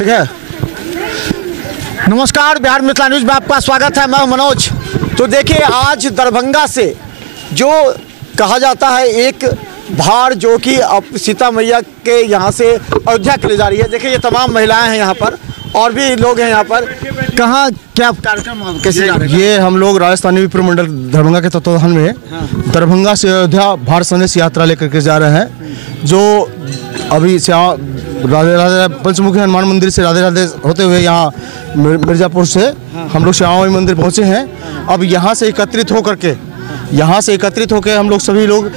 ठीक है। नमस्कार, बिहार मिथिला न्यूज़ में आपका स्वागत है। मैं मनोज। तो देखिए, आज दरभंगा से जो कहा जाता है एक भार जो कि अब सीता मैया के यहाँ से अयोध्या के लिए जा रही है। देखिए, ये तमाम महिलाएं हैं यहाँ पर और भी लोग हैं यहाँ पर। कहाँ क्या कार्यक्रम कैसे जा रहे हैं? ये हम लोग राजस्थानी विप्र मंडल दरभंगा के तत्वाधान में दरभंगा से अयोध्या भार संदेश यात्रा लेकर के जा रहे हैं, जो अभी राधे राधे पंचमुखी हनुमान मंदिर से राधे राधे होते हुए यहाँ मिर्जापुर से हम लोग श्यामाई मंदिर पहुँचे हैं। अब यहाँ से एकत्रित होकर हम लोग सभी लोग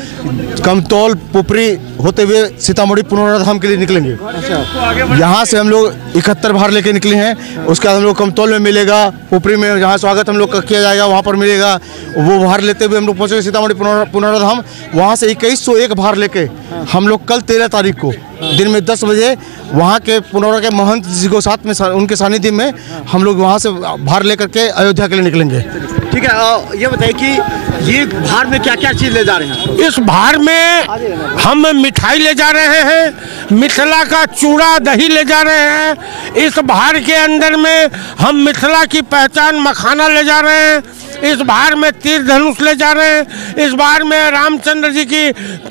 कमतौल पुपरी होते हुए सीतामढ़ी पुनौरा धाम के लिए निकलेंगे। यहाँ से हम लोग 71 भार लेके निकले हैं। उसके बाद हम लोग कमतौल में मिलेगा, पुपरी में जहाँ स्वागत हम लोग का किया जाएगा वहाँ पर मिलेगा। वो भार लेते हुए हम लोग पहुँचेंगे सीतामढ़ी पुनौरा धाम। वहाँ से 2101 भार लेके हम लोग कल 13 तारीख को दिन में 10 बजे वहाँ के पुनौरा के महंत जी को साथ में उनके सानिध्य में हम लोग वहाँ से भार लेकर के अयोध्या के लिए निकलेंगे। ठीक है। ये बताइए कि ये भार में क्या क्या चीज़ ले जा रहे हैं? इस भार में हम मिठाई ले जा रहे हैं, मिथिला का चूड़ा दही ले जा रहे हैं। इस भार के अंदर में हम मिथिला की पहचान मखाना ले जा रहे हैं। इस भार में तीर धनुष ले जा रहे हैं। इस भार में रामचंद्र जी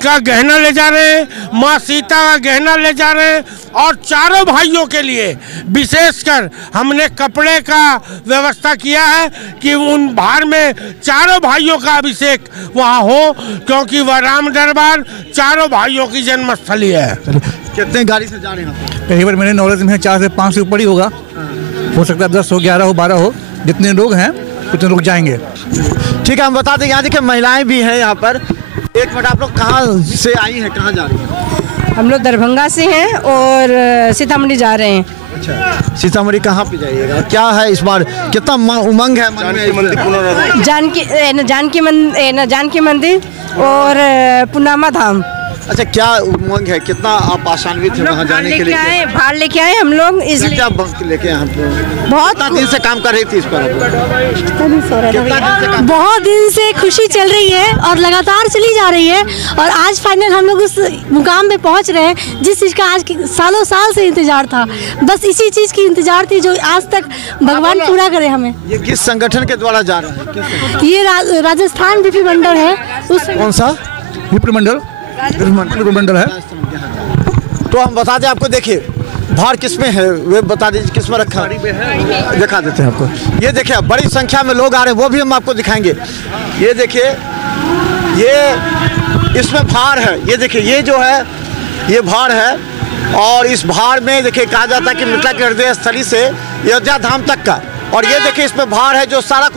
का गहना ले जा रहे हैं, माँ सीता का गहना ले जा रहे हैं। और चारों भाइयों के लिए विशेषकर हमने कपड़े का व्यवस्था किया है कि उन भार में चारों भाइयों का अभिषेक वहाँ हो, क्योंकि वह राम दरबार चारों भाइयों की जन्मस्थली है। कितने गाड़ी से जा रहे हैं? करीबन मेरे नॉलेज में 4 से 5 से ऊपर ही होगा। हो सकता है 10 हो, 11 हो, 12 हो, जितने लोग हैं उतने लोग जाएंगे। ठीक है, हम बता दें यहाँ देखिए महिलाएं भी हैं यहाँ पर। एक मिनट, आप लोग कहाँ से आई हैं, कहाँ जा रही हैं? हम लोग दरभंगा से हैं और सीतामढ़ी जा रहे हैं। अच्छा, सीतामढ़ी कहाँ पे जाइएगा? क्या है इस बार, कितना उमंग है मन में? जानकी मंदिर और पुनामा धाम। अच्छा, क्या उमंग है? कितना आप आसान्वित हैं वहाँ जाने के लिए? भार लेके आए हम लोग, इसलिए क्या लेके यहाँ बहुत दिन से काम कर रही थी इस पर? बहुत दिन से खुशी चल रही है और लगातार चली जा रही है और आज फाइनल हम लोग उस मुकाम पे पहुंच रहे हैं जिस चीज़ का आज सालों साल से इंतजार था। बस इसी चीज़ की इंतजार थी जो आज तक भगवान पूरा करे हमें। ये किस संगठन के द्वारा जा रहे हैं? ये राजस्थान विप्र मंडल है। कौन सा विप्र मंडल है। तो हम बता दें आपको, देखिए भार किस में है वे बता दीजिए, किस में रखा है, दिखा देते हैं आपको। ये देखिए बड़ी संख्या में लोग आ रहे हैं, वो भी हम आपको दिखाएंगे। ये देखिए, ये इसमें भार है। ये देखिए, ये जो है ये भार है और इस भार में देखिए कहा जाता है कि मिथिला के हृदय स्थली से अयोध्या धाम तक का। और ये देखिए इसमें भार है जो सारा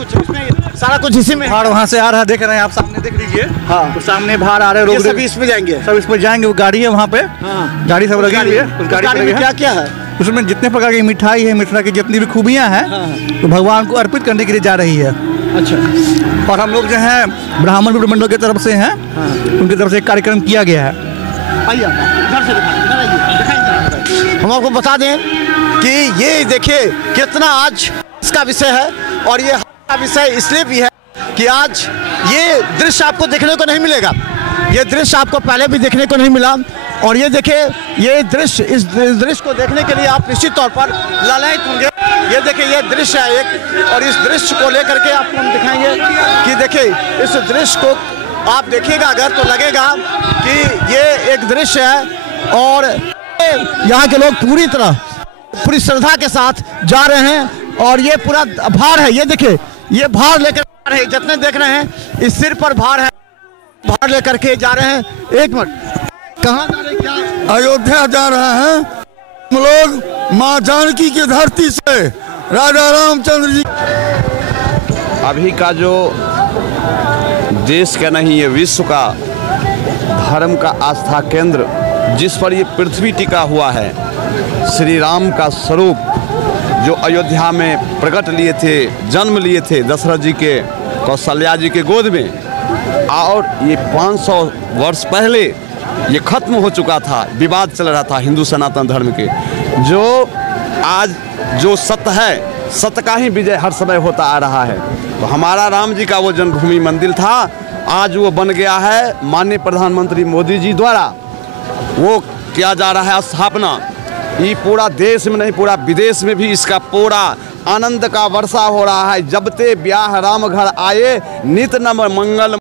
कुछ इसी में भार वहाँ से आ रहा है, देख रहे हैं आप, सामने देख लीजिए। हाँ, तो सामने भार आ रहे हैं, सभी इसमें जाएंगे, सब इसमें जाएंगे। वो गाड़ी है वहाँ पे। हाँ, गाड़ी सब लगी हुई है। उस गाड़ी में क्या क्या है? उसमें जितने प्रकार की मिठाई है, मिथिला की जितनी भी खूबियाँ हैं, तो भगवान को अर्पित करने के लिए जा रही है। अच्छा। और हम लोग जो है ब्राह्मण विप्र मंडल की तरफ से हैं, उनकी तरफ से एक कार्यक्रम किया गया है। हम आपको बता दें कि ये देखिए कितना आज इसका विषय है और ये विषय इसलिए भी है कि आज ये दृश्य आपको देखने को नहीं मिलेगा। ये दृश्य आपको पहले भी देखने को नहीं मिला। और ये देखिए, ये दृश्य, इस दृश्य को देखने के लिए आप निश्चित तौर पर लालायित होंगे। ये देखिए, ये दृश्य है एक, और इस दृश्य को लेकर के आपको हम दिखाएंगे कि देखिए इस दृश्य को आप देखिएगा अगर तो लगेगा कि ये एक दृश्य है और यहाँ के लोग पूरी श्रद्धा के साथ जा रहे हैं। और ये पूरा भार है, ये देखिए, ये भार लेकर जा रहे हैं, जितने देख रहे हैं इस सिर पर भार है, भार लेकर के जा रहे हैं। एक मिनट, कहाँ जा रहे हैं? क्या अयोध्या जा रहे हैं हम लोग, माँ जानकी की धरती से राजा रामचंद्र जी। अभी का जो देश का नहीं है, विश्व का धर्म का आस्था केंद्र जिस पर ये पृथ्वी टिका हुआ है, श्री राम का स्वरूप जो अयोध्या में प्रकट लिए थे, जन्म लिए थे दशरथ जी के, कौशल्या जी के गोद में। और ये 500 वर्ष पहले ये खत्म हो चुका था, विवाद चल रहा था हिंदू सनातन धर्म के। जो आज जो सत्य है, सत्य का ही विजय हर समय होता आ रहा है। तो हमारा राम जी का वो जन्मभूमि मंदिर था, आज वो बन गया है माननीय प्रधानमंत्री मोदी जी द्वारा, वो किया जा रहा है स्थापना। ये पूरा देश में नहीं पूरा विदेश में भी इसका पूरा आनंद का वर्षा हो रहा है। जब ते ब्याह राम घर आए, नित नम मंगल